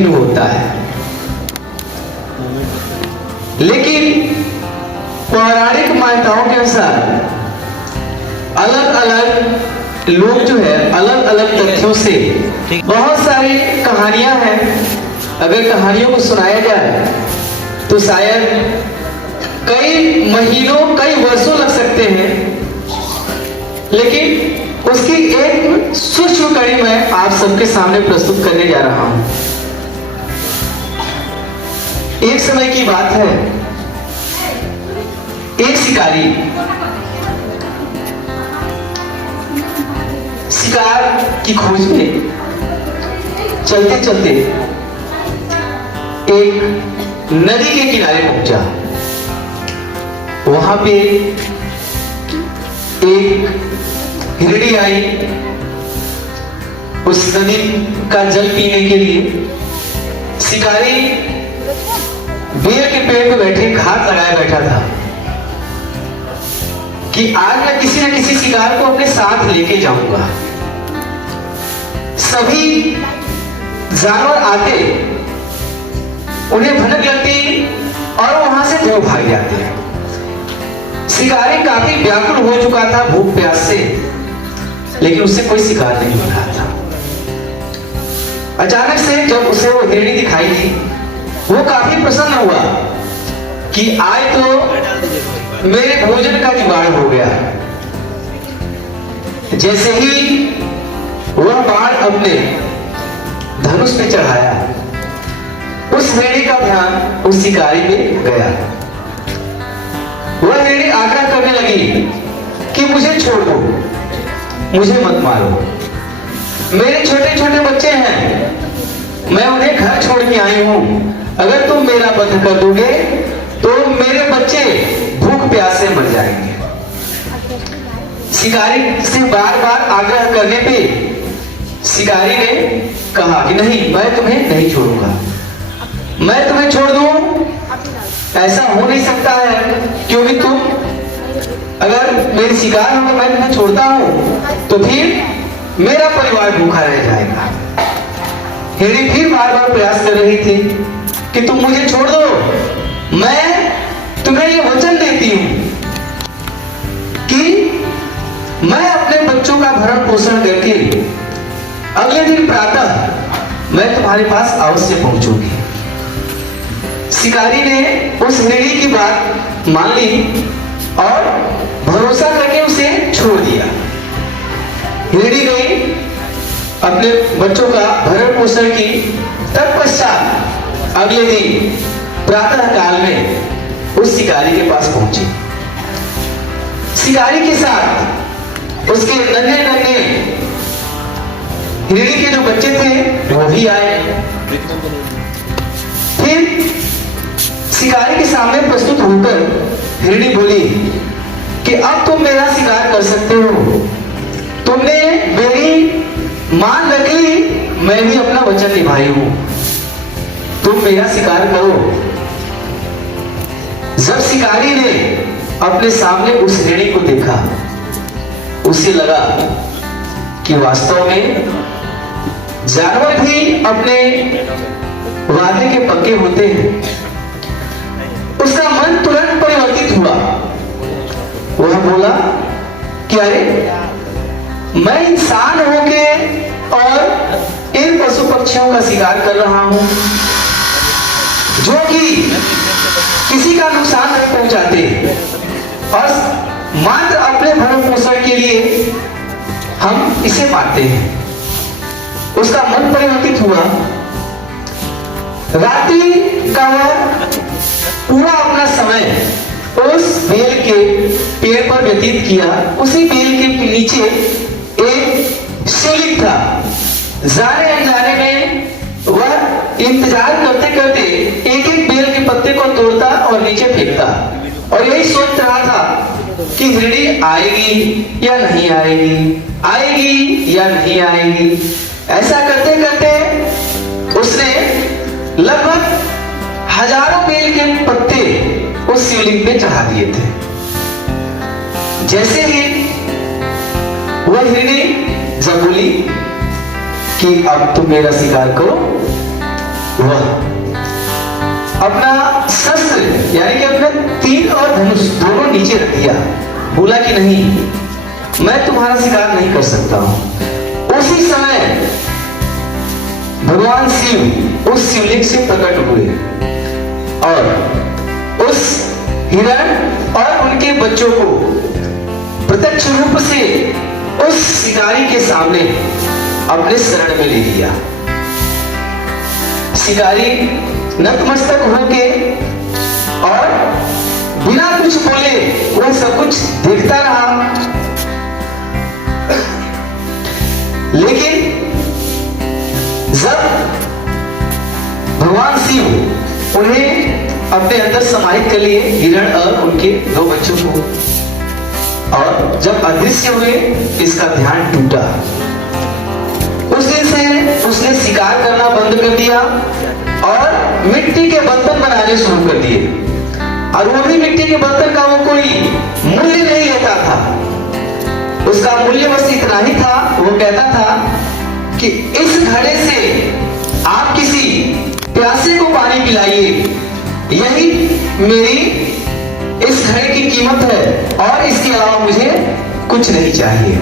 भिन्न होता है। लेकिन पौराणिक मान्यताओं के अनुसार अलग अलग लोग जो है अलग अलग तथ्यों से बहुत सारी कहानियां हैं। अगर कहानियों को सुनाया जाए तो शायद कई महीनों कई वर्षों लग सकते हैं, लेकिन उसकी एक सूक्ष्म कड़ी मैं आप सबके सामने प्रस्तुत करने जा रहा हूं। एक समय की बात है, एक शिकारी शिकार की खोज में चलते चलते एक नदी के किनारे पहुंचा। वहां पे एक हिरणी आई उस नदी का जल पीने के लिए। शिकारी बेल के पेड़ पे बैठे घात लगाए बैठा था कि आज मैं किसी न किसी शिकार को अपने साथ लेके जाऊंगा। सभी जानवर आते, उन्हें भनक लगती और वहां से दूर भाग जाते। शिकारी काफी व्याकुल हो चुका था भूख प्यास से, लेकिन उससे कोई शिकार नहीं हो रहा था। अचानक से जब उसे वो हिरणी दिखाई दी, वो काफी प्रसन्न हुआ कि आज तो मेरे भोजन का जुगाड़ हो गया। जैसे ही वह बाण अपने धनुष पे चढ़ाया, उस हिरणी का ध्यान उस शिकारी पे गया। वह हिरणी आग्रह करने लगी कि मुझे छोड़ दो, मुझे मत मारो, मेरे छोटे छोटे बच्चे हैं, मैं उन्हें घर छोड़ के आई हूं। अगर तुम मेरा वध कर दोगे तो मेरे बच्चे भूख प्यास से मर जाएंगे। शिकारी से बार बार आग्रह करने पे शिकारी ने कहा कि नहीं, मैं तुम्हें नहीं छोड़ूंगा। मैं तुम्हें छोड़ दूं ऐसा हो नहीं सकता है, क्योंकि तुम अगर मेरी शिकार होकर मैं तुम्हें छोड़ता हूं तो फिर मेरा परिवार भूखा रह जाएगा। हिरणी फिर बार बार प्रयास कर रही थी कि तुम मुझे छोड़ दो, मैं तुम्हें ये वचन देती हूं कि मैं अपने बच्चों का भरण पोषण करके अगले दिन प्रातः मैं तुम्हारे पास अवश्य पहुंचूंगी। शिकारी ने उस हिरणी की बात मान ली और भरोसा करके उसे छोड़ दिया। हिरणी गई, अपने बच्चों का भरण पोषण की। तत्पश्चात अगले दिन प्रातः काल में उस शिकारी के पास पहुंची। शिकारी के साथ उसके नन्हे नन्हे हिरणी के जो बच्चे थे वो भी आए। फिर शिकारी के सामने प्रस्तुत होकर हिरणी बोली कि अब तुम मेरा शिकार कर सकते हो, तुमने मेरी मान रख ली, मैं भी अपना वचन निभाई हूं, तुम मेरा शिकार करो। जब शिकारी ने अपने सामने उस हिरणी को देखा, उसे लगा कि वास्तव में जानवर भी अपने वादे के पक्के होते हैं। उसका मन तुरंत परिवर्तित हुआ। वह बोला कि अरे, मैं इंसान होके और इन पशु पक्षियों का शिकार कर रहा हूं जो कि किसी का नुकसान नहीं पहुंचाते, और मात्र अपने भरण पोषण के लिए हम इसे मारते हैं। उसका मन परिवर्तित हुआ। रात्रि का वह पूरा अपना समय उस बेल के पेड़ पर व्यतीत किया। उसी बेल के नीचे एक शिवलिंग था। जाने अनजाने में वह इंतजार करते करते एक एक बेल के पत्ते को तोड़ता और नीचे फेंकता, और यही सोच रहा था कि हिरणी आएगी या नहीं आएगी, आएगी या नहीं आएगी। ऐसा करते करते उसने लगभग हजारों बेल के पत्ते उस शिवलिंग पे चढ़ा दिए थे। जैसे ही वह हिरणी जब बोली कि अब तुम मेरा शिकार करो, वह अपना शस्त्र यानी कि अपना तीर और धनुष दोनों नीचे रख दिया। बोला कि नहीं, मैं तुम्हारा शिकार नहीं कर सकता हूं। उसी समय भगवान शिव उस शिवलिंग से प्रकट हुए और उस हिरण और उनके बच्चों को प्रत्यक्ष रूप से उस शिकारी के सामने अपने शरण में ले लिया। शिकारी नतमस्तक होके और बिना कुछ बोले वह सब कुछ देखता रहा, लेकिन जब भगवान शिव उन्हें अपने अंदर समाहित कर लिए, हिरण और उनके दो बच्चों को, और जब अदृश्य हुए इसका ध्यान टूटा। उस दिन से उसने शिकार करना बंद कर दिया और मिट्टी के बर्तन बनाने शुरू कर दिए। और वो भी मिट्टी के बर्तन का वो कोई मूल्य नहीं लेता था, उसका मूल्य बस इतना ही था, वो कहता था कि इस घड़े से आप किसी प्यासे को पानी पिलाइए, यही मेरी इस घड़े की कीमत है और इसके अलावा मुझे कुछ नहीं चाहिए।